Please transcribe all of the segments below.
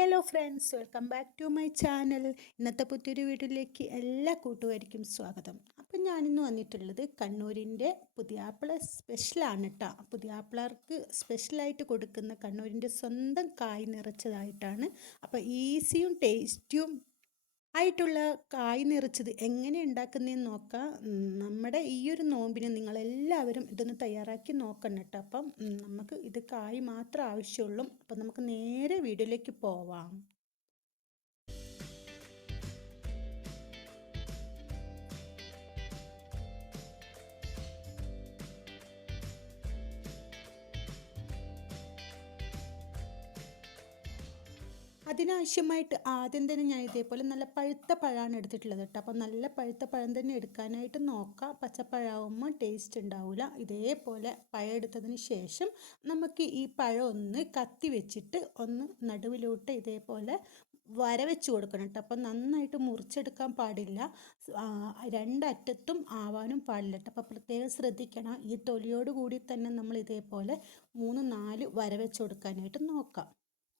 Hello friends welcome back to my channel. ഇന്നത്തെ പുതിയൊരു വീട്ടിലേക്ക് എല്ലാ കൂട്ടുകാർക്കും സ്വാഗതം. അപ്പം ഞാനിന്ന് വന്നിട്ടുള്ളത് കണ്ണൂരിന്റെ പുതിയാപ്പിള സ്പെഷ്യലാണ് കേട്ടോ പുതിയാപ്പിളർക്ക് സ്പെഷ്യലായിട്ട് കൊടുക്കുന്ന കണ്ണൂരിന്റെ സ്വന്തം കായ് നിറച്ചതായിട്ടാണ്. അപ്പോൾ ഈസിയും ടേസ്റ്റിയും ആയിട്ടുള്ള കായ് നിറച്ചത് എങ്ങനെ ഉണ്ടാക്കുന്നതെന്ന് നോക്കാം. നമ്മുടെ ഈ ഒരു നോമ്പിന് നിങ്ങളെല്ലാവരും ഇതൊന്ന് തയ്യാറാക്കി നോക്കണം കേട്ടോ അപ്പം നമുക്ക് ഇത് കായ് മാത്രം ആവശ്യമുള്ളൂ. അപ്പം നമുക്ക് നേരെ വീഡിയോയിലേക്ക് പോവാം. അതിനാവശ്യമായിട്ട് ആദ്യം തന്നെ ഞാൻ ഇതേപോലെ നല്ല പഴുത്ത പഴമാണ് എടുത്തിട്ടുള്ളത് കേട്ടോ. അപ്പോൾ നല്ല പഴുത്ത പഴം തന്നെ എടുക്കാനായിട്ട് നോക്കാം. പച്ചപ്പഴമാകുമ്പോൾ ടേസ്റ്റ് ഉണ്ടാവില്ല ഇതേപോലെ പഴം എടുത്തതിന് ശേഷം നമുക്ക് ഈ പഴം ഒന്ന് കത്തി വെച്ചിട്ട് ഒന്ന് നടുവിലോട്ട് ഇതേപോലെ വര വെച്ച് കൊടുക്കണം കേട്ടോ. അപ്പം നന്നായിട്ട് മുറിച്ചെടുക്കാൻ പാടില്ല. രണ്ടറ്റത്തും ആവാനും പാടില്ല കേട്ടോ. അപ്പം പ്രത്യേകം ശ്രദ്ധിക്കണം. ഈ തൊലിയോട് കൂടി തന്നെ നമ്മൾ ഇതേപോലെ മൂന്ന് നാല് വര വെച്ച് കൊടുക്കാനായിട്ട് നോക്കാം.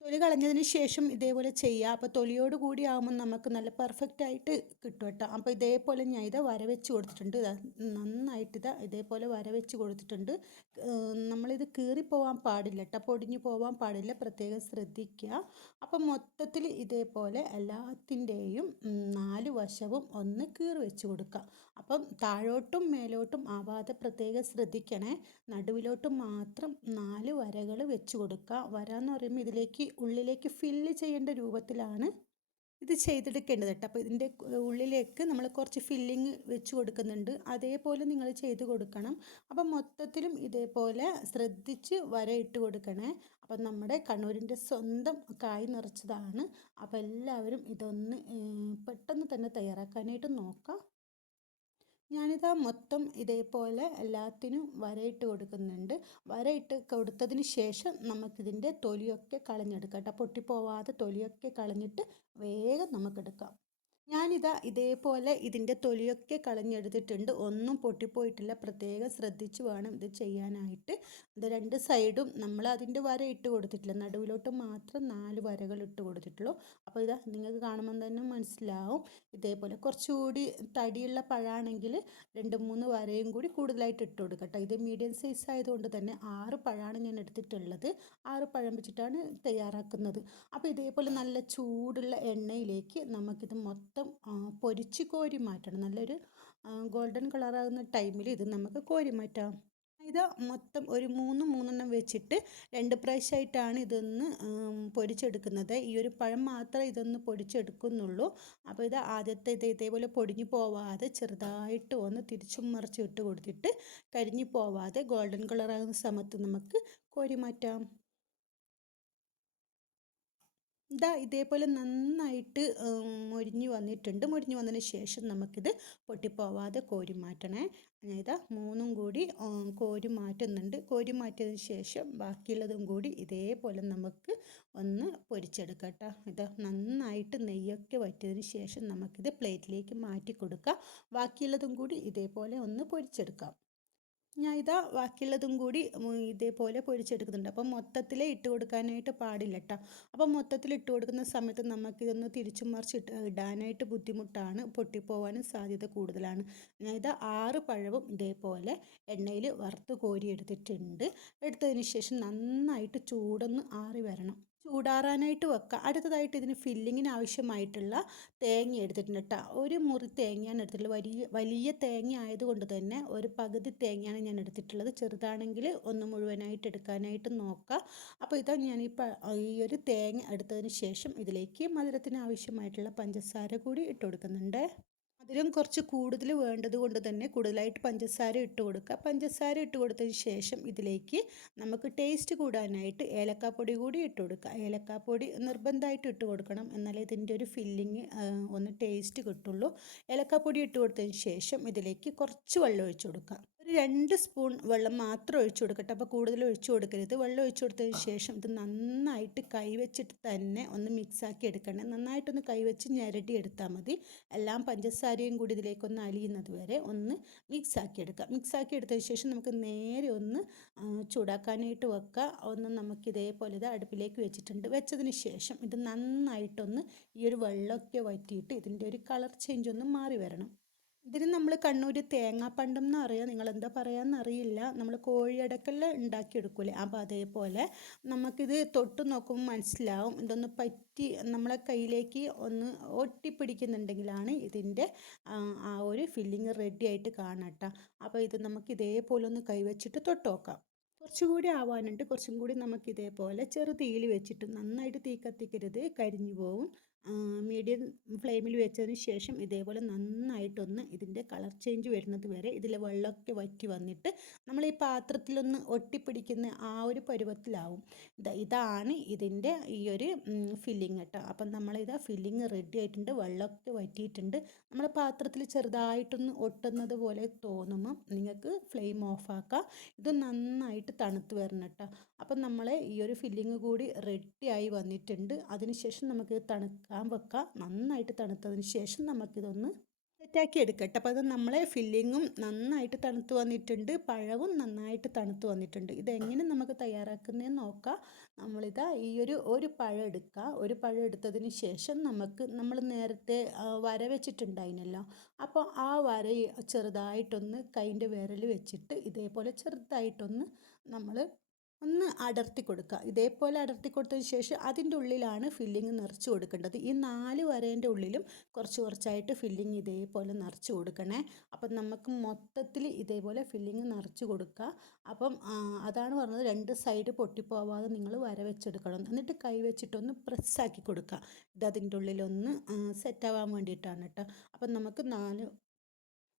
തൊലി കളഞ്ഞതിന് ശേഷം ഇതേപോലെ ചെയ്യുക അപ്പോൾ തൊലിയോട് കൂടി ആകുമ്പോൾ നമുക്ക് നല്ല പെർഫെക്റ്റ് ആയിട്ട് കിട്ടും കേട്ടോ. അപ്പോൾ ഇതേപോലെ ഞാൻ ഇത് വരവെച്ച് കൊടുത്തിട്ടുണ്ട്. നന്നായിട്ട് ഇതാ ഇതേപോലെ വരവെച്ച് കൊടുത്തിട്ടുണ്ട്. നമ്മളിത് കീറിപ്പോവാൻ പാടില്ല കേട്ടോ. പൊടിഞ്ഞു പോവാൻ പാടില്ല. പ്രത്യേകം ശ്രദ്ധിക്കുക. അപ്പം മൊത്തത്തിൽ ഇതേപോലെ എല്ലാത്തിന്റെയും നാല് വശവും ഒന്ന് കീറി വെച്ച് കൊടുക്കുക. അപ്പം താഴോട്ടും മേലോട്ടും ആവാതെ പ്രത്യേകം ശ്രദ്ധിക്കണേ. നടുവിലോട്ടും മാത്രം നാല് വരകൾ വെച്ച് കൊടുക്കുക. വര എന്ന് പറയുമ്പോൾ ഇതിലേക്ക് ഉള്ളിലേക്ക് ഫില്ല് ചെയ്യേണ്ട രൂപത്തിലാണ് ഇത് ചെയ്തെടുക്കേണ്ടത് കേട്ടോ. അപ്പോൾ ഇതിന്റെ ഉള്ളിലേക്ക് നമ്മൾ കുറച്ച് ഫില്ലിങ് വെച്ച് കൊടുക്കുന്നുണ്ട്. അതേപോലെ നിങ്ങൾ ചെയ്ത് കൊടുക്കണം. അപ്പം മൊത്തത്തിലും ഇതേപോലെ ശ്രദ്ധിച്ച് വര ഇട്ട് കൊടുക്കണേ. അപ്പം നമ്മുടെ കണ്ണൂരിന്റെ സ്വന്തം കായ് നിറച്ചതാണ്. അപ്പോൾ എല്ലാവരും ഇതൊന്ന് പെട്ടെന്ന് തന്നെ തയ്യാറാക്കാനായിട്ട് നോക്കാം. ഞാനിതാ മൊത്തം ഇതേപോലെ എല്ലാത്തിനും വരയിട്ട് കൊടുക്കുന്നുണ്ട്. വരയിട്ട് കൊടുത്തതിന് ശേഷം നമുക്കിതിന്റെ തൊലിയൊക്കെ കളഞ്ഞെടുക്കാം കേട്ടോ. പൊട്ടിപ്പോവാതെ തൊലിയൊക്കെ കളഞ്ഞിട്ട് വേഗം നമുക്കെടുക്കാം. ഞാനിതാ ഇതേപോലെ ഇതിന്റെ തൊലിയൊക്കെ കളഞ്ഞെടുത്തിട്ടുണ്ട്. ഒന്നും പൊട്ടിപ്പോയിട്ടില്ല. പ്രത്യേകം ശ്രദ്ധിച്ച് വേണം ഇത് ചെയ്യാനായിട്ട്. ഇത് രണ്ട് സൈഡും നമ്മൾ അതിന്റെ വര ഇട്ട് കൊടുത്തിട്ടില്ല. നടുവിലോട്ട് മാത്രം നാല് വരകൾ ഇട്ട് കൊടുത്തിട്ടുള്ളൂ. അപ്പോൾ ഇതാ നിങ്ങൾക്ക് കാണുമ്പോൾ തന്നെ മനസ്സിലാവും. ഇതേപോലെ കുറച്ചുകൂടി തടിയുള്ള പഴമാണെങ്കിൽ രണ്ട് മൂന്ന് വരയും കൂടി കൂടുതലായിട്ട് ഇട്ട് കൊടുക്കട്ടെ ഇത് മീഡിയം സൈസ് ആയതുകൊണ്ട് തന്നെ ആറ് പഴമാണ് ഞാൻ എടുത്തിട്ടുള്ളത്. ആറ് പഴം വെച്ചിട്ടാണ് തയ്യാറാക്കുന്നത്. അപ്പോൾ ഇതേപോലെ നല്ല ചൂടുള്ള എണ്ണയിലേക്ക് നമുക്കിത് മൊത്തം ആ, പൊരിച്ച് കോരി മാറ്റണം. നല്ലൊരു ഗോൾഡൻ കളറാകുന്ന ടൈമിൽ ഇത് നമുക്ക് കോരി മാറ്റാം. ഇത് മൊത്തം ഒരു മൂന്ന് മൂന്നെണ്ണം വെച്ചിട്ട് രണ്ട് പ്രാവശ്യമായിട്ടാണ് ഇതൊന്ന് പൊരിച്ചെടുക്കുന്നത്. ഈ ഒരു പഴം മാത്രമേ ഇതൊന്ന് പൊടിച്ചെടുക്കുന്നുള്ളൂ അപ്പോൾ ഇത് ആദ്യത്തെ ഇത് ഇതേപോലെ പൊടിഞ്ഞു പോവാതെ ചെറുതായിട്ട് ഒന്ന് തിരിച്ചും മറിച്ചും ഇട്ട് കൊടുത്തിട്ട് കരിഞ്ഞു പോവാതെ ഗോൾഡൻ കളറാകുന്ന സമയത്ത് നമുക്ക് കോരി മാറ്റാം. ഇതാ ഇതേപോലെ നന്നായിട്ട് മൊരിഞ്ഞു വന്നിട്ടുണ്ട്. മൊരിഞ്ഞു വന്നതിന് ശേഷം നമുക്കിത് പൊട്ടിപ്പോവാതെ കോരി മാറ്റണേ. ഇതാ മൂന്നും കൂടി കോരി മാറ്റുന്നുണ്ട്. കോരി മാറ്റിയതിന് ശേഷം ബാക്കിയുള്ളതും കൂടി ഇതേപോലെ നമുക്ക് ഒന്ന് പൊരിച്ചെടുക്കാം ഇതാ നന്നായിട്ട് നെയ്യൊക്കെ വറ്റിയതിന് ശേഷം നമുക്കിത് പ്ലേറ്റിലേക്ക് മാറ്റി കൊടുക്കാം. ബാക്കിയുള്ളതും കൂടി ഇതേപോലെ ഒന്ന് പൊരിച്ചെടുക്കാം. ഞാൻ ഇതാ ബാക്കിയുള്ളതും കൂടി ഇതേപോലെ പൊരിച്ചെടുക്കുന്നുണ്ട്. അപ്പം മൊത്തത്തിൽ ഇട്ട് കൊടുക്കാനായിട്ട് പാടില്ല കേട്ടോ അപ്പം മൊത്തത്തിൽ ഇട്ട് കൊടുക്കുന്ന സമയത്ത് നമുക്കിതൊന്ന് തിരിച്ചു മറിച്ച് ഇട്ട് ഇടാനായിട്ട് ബുദ്ധിമുട്ടാണ് പൊട്ടിപ്പോവാനും സാധ്യത കൂടുതലാണ്. ഞാൻ ഇത് ആറ് പഴവും ഇതേപോലെ എണ്ണയിൽ വറുത്ത് കോരി എടുത്തിട്ടുണ്ട് എടുത്തതിന് ശേഷം നന്നായിട്ട് ചൂടൊന്ന് ആറി വരണം. ചൂടാറാനായിട്ട് വെക്കുക അടുത്തതായിട്ട് ഇതിന് ഫില്ലിങ്ങിന് ആവശ്യമായിട്ടുള്ള തേങ്ങ എടുത്തിട്ടുണ്ട് കേട്ടോ ഒരു മുറി തേങ്ങയാണ് എടുത്തിട്ടുള്ളത്. വലിയ വലിയ തേങ്ങ ആയതുകൊണ്ട് തന്നെ ഒരു പകുതി തേങ്ങയാണ് ഞാൻ എടുത്തിട്ടുള്ളത്. ചെറുതാണെങ്കിൽ ഒന്ന് മുഴുവനായിട്ട് എടുക്കാനായിട്ട് നോക്കുക അപ്പോൾ ഇതാ ഞാൻ ഈ ഈ ഒരു തേങ്ങ എടുത്തതിന് ശേഷം ഇതിലേക്ക് മധുരത്തിന് ആവശ്യമായിട്ടുള്ള പഞ്ചസാര കൂടി ഇട്ട് കൊടുക്കുന്നുണ്ട്. മധുരം കുറച്ച് കൂടുതൽ വേണ്ടത് കൊണ്ട് തന്നെ കൂടുതലായിട്ട് പഞ്ചസാര ഇട്ട് കൊടുക്കുക. പഞ്ചസാര ഇട്ട് കൊടുത്തതിന് ശേഷം ഇതിലേക്ക് നമുക്ക് ടേസ്റ്റ് കൂടാനായിട്ട് ഏലക്കാപ്പൊടി കൂടി ഇട്ട് കൊടുക്കുക. ഏലക്കാപ്പൊടി നിർബന്ധമായിട്ട് ഇട്ട് കൊടുക്കണം. എന്നാലേ ഇതിന്റെ ഒരു ഫില്ലിങ് ഒന്ന് ടേസ്റ്റ് കിട്ടുള്ളൂ. ഏലക്കാപ്പൊടി ഇട്ട് കൊടുത്തതിന് ശേഷം ഇതിലേക്ക് കുറച്ച് വെള്ളം ഒഴിച്ചു കൊടുക്കുക. രണ്ട് സ്പൂൺ വെള്ളം മാത്രം ഒഴിച്ചു കൊടുക്കട്ടെ. അപ്പോൾ കൂടുതൽ ഒഴിച്ചു കൊടുക്കരുത്. വെള്ളം ഒഴിച്ചു കൊടുത്തതിന് ശേഷം ഇത് നന്നായിട്ട് കൈവച്ചിട്ട് തന്നെ ഒന്ന് മിക്സാക്കി എടുക്കണം. നന്നായിട്ടൊന്ന് കൈവച്ച് ഞരടി എടുത്താൽ മതി. എല്ലാം പഞ്ചസാരയും കൂടി ഇതിലേക്കൊന്ന് അലിയുന്നത് വരെ ഒന്ന് മിക്സാക്കി എടുക്കാം. മിക്സാക്കി എടുത്തതിന് ശേഷം നമുക്ക് നേരെ ഒന്ന് ചൂടാക്കാനായിട്ട് വെക്കുക ഒന്ന് നമുക്ക് ഇതേപോലെ ഇത് അടുപ്പിലേക്ക് വെച്ചിട്ടുണ്ട്. വെച്ചതിന് ശേഷം ഇത് നന്നായിട്ടൊന്ന് ഈ ഒരു വെള്ളമൊക്കെ വറ്റിയിട്ട് ഇതിന്റെ ഒരു കളർ ചേഞ്ച് ഒന്ന് മാറി വരണം. ഇതിന് നമ്മൾ കണ്ണൂർ തേങ്ങാപ്പണ്ടം എന്ന് പറയുക നിങ്ങൾ എന്താ പറയുക അറിയില്ല. നമ്മൾ കോഴിയടക്കെല്ലാം ഉണ്ടാക്കിയെടുക്കൂലേ? അപ്പോൾ അതേപോലെ നമുക്കിത് തൊട്ട് നോക്കുമ്പോൾ മനസ്സിലാവും. ഇതൊന്ന് പറ്റി നമ്മളെ കയ്യിലേക്ക് ഒന്ന് ഒട്ടിപ്പിടിക്കുന്നുണ്ടെങ്കിലാണ് ഇതിന്റെ ആ ഒരു ഫില്ലിങ് റെഡി ആയിട്ട് കാണട്ടോ അപ്പോൾ ഇത് നമുക്ക് ഇതേപോലെ ഒന്ന് കൈവച്ചിട്ട് തൊട്ട് നോക്കാം. കുറച്ചുകൂടി ആവാനുണ്ട്. കുറച്ചും കൂടി നമുക്ക് ഇതേപോലെ ചെറു തീയിൽ വെച്ചിട്ട് നന്നായിട്ട് തീ കത്തിക്കരുത്. കരിഞ്ഞു പോവും. മീഡിയം ഫ്ലെയിമിൽ വെച്ചതിന് ശേഷം ഇതേപോലെ നന്നായിട്ടൊന്ന് ഇതിന്റെ കളർ ചേഞ്ച് വരുന്നത് വരെ ഇതിലെ വെള്ളമൊക്കെ വറ്റി വന്നിട്ട് നമ്മൾ ഈ പാത്രത്തിലൊന്ന് ഒട്ടിപ്പിടിക്കുന്ന ആ ഒരു പരുവത്തിലാവും. ഇതാണ് ഇതിന്റെ ഈ ഒരു ഫില്ലിങ് കേട്ടോ. അപ്പം നമ്മളിതാ ഫില്ലിങ് റെഡി ആയിട്ടുണ്ട്. വെള്ളമൊക്കെ വറ്റിയിട്ടുണ്ട്. നമ്മൾ പാത്രത്തിൽ ചെറുതായിട്ടൊന്ന് ഒട്ടുന്നത് പോലെ തോന്നുമ്പോൾ നിങ്ങൾക്ക് ഫ്ലെയിം ഓഫാക്കാം ഇത് നന്നായിട്ട് തണുത്ത് വരണം കേട്ടോ. അപ്പം നമ്മൾ ഈ ഒരു ഫില്ലിങ് കൂടി റെഡിയായി വന്നിട്ടുണ്ട്. അതിനുശേഷം നമുക്ക് തണുക്കാൻ വെക്കാം. നന്നായിട്ട് തണുത്തതിന് ശേഷം നമുക്കിതൊന്ന് സെറ്റാക്കി എടുക്കട്ടെ അപ്പോൾ അത് നമ്മളെ ഫില്ലിങ്ങും നന്നായിട്ട് തണുത്ത് വന്നിട്ടുണ്ട്. പഴവും നന്നായിട്ട് തണുത്ത് വന്നിട്ടുണ്ട്. ഇതെങ്ങനെ നമുക്ക് തയ്യാറാക്കുന്നതെന്ന് നോക്കാം. നമ്മളിതാ ഈ ഒരു ഒരു പഴം എടുക്കുക ഒരു പഴം എടുത്തതിന് ശേഷം നമുക്ക് നമ്മൾ നേരത്തെ വര വെച്ചിട്ടുണ്ടായിനല്ലോ. അപ്പോൾ ആ വര ചെറുതായിട്ടൊന്ന് കൈന്റെ വിരൽ വെച്ചിട്ട് ഇതേപോലെ ചെറുതായിട്ടൊന്ന് നമ്മൾ ഒന്ന് അടർത്തി കൊടുക്കുക ഇതേപോലെ അടർത്തി കൊടുത്തതിന് ശേഷം അതിന്റെ ഉള്ളിലാണ് ഫില്ലിങ് നിറച്ച് കൊടുക്കേണ്ടത്. ഈ നാല് വരേന്റെ ഉള്ളിലും കുറച്ച് കുറച്ചായിട്ട് ഫില്ലിങ് ഇതേപോലെ നിറച്ച് കൊടുക്കണേ. അപ്പം നമുക്ക് മൊത്തത്തിൽ ഇതേപോലെ ഫില്ലിങ് നിറച്ച് കൊടുക്കുക അപ്പം അതാണ് പറഞ്ഞത് രണ്ട് സൈഡ് പൊട്ടിപ്പോവാതെ നിങ്ങൾ വര വെച്ചെടുക്കണം. എന്നിട്ട് കൈ വെച്ചിട്ടൊന്ന് പ്രസ്സാക്കി കൊടുക്കുക ഇത് അതിന്റെ ഉള്ളിലൊന്ന് സെറ്റാവാൻ വേണ്ടിയിട്ടാണ് കേട്ടോ അപ്പം നമുക്ക് നാല്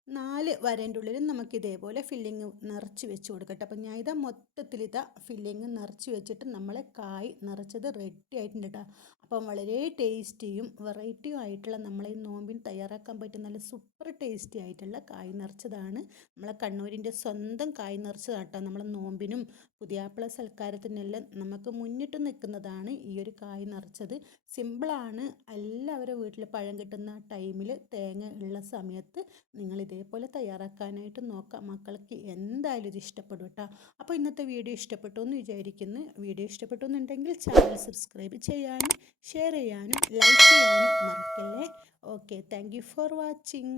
നാല് വരേന്റെ ഉള്ളിലും നമുക്ക് ഇതേപോലെ ഫില്ലിങ് നിറച്ച് വെച്ച് കൊടുക്കട്ടെ. അപ്പം ഞാൻ ഇതാ മൊത്തത്തിൽ ഇതാ ഫില്ലിങ് നിറച്ച് വെച്ചിട്ട് നമ്മളെ കായ് നിറച്ചത് റെഡി ആയിട്ടുണ്ട് കേട്ടോ അപ്പം വളരെ ടേസ്റ്റിയും വെറൈറ്റിയും ആയിട്ടുള്ള നമ്മളെ നോമ്പിന് തയ്യാറാക്കാൻ പറ്റുന്ന നല്ല സൂപ്പർ ടേസ്റ്റി ആയിട്ടുള്ള കായ് നിറച്ചതാണ്. നമ്മളെ കണ്ണൂരിന്റെ സ്വന്തം കായ് നിറച്ചതാട്ടോ നമ്മളെ നോമ്പിനും പുതിയാപ്പിള സൽക്കാരത്തിനെല്ലാം നമുക്ക് മുന്നിട്ട് നിൽക്കുന്നതാണ് ഈ ഒരു കായ് നിറച്ചത്. സിമ്പിളാണ്. എല്ലാവരും വീട്ടിൽ പഴം കിട്ടുന്ന ടൈമിൽ തേങ്ങ ഉള്ള സമയത്ത് നിങ്ങൾ ഇതേപോലെ തയ്യാറാക്കാനായിട്ട് നോക്കാം. മക്കൾക്ക് എന്തായാലും ഇത് ഇഷ്ടപ്പെടും കേട്ടോ. അപ്പോൾ ഇന്നത്തെ വീഡിയോ ഇഷ്ടപ്പെട്ടു എന്ന് വിചാരിക്കുന്നു. വീഡിയോ ഇഷ്ടപ്പെട്ടു എന്നുണ്ടെങ്കിൽ ചാനൽ സബ്സ്ക്രൈബ് ചെയ്യാനും ഷെയർ ചെയ്യാനും ലൈക്ക് ചെയ്യാനും മറക്കല്ലേ? Okay thank for watching.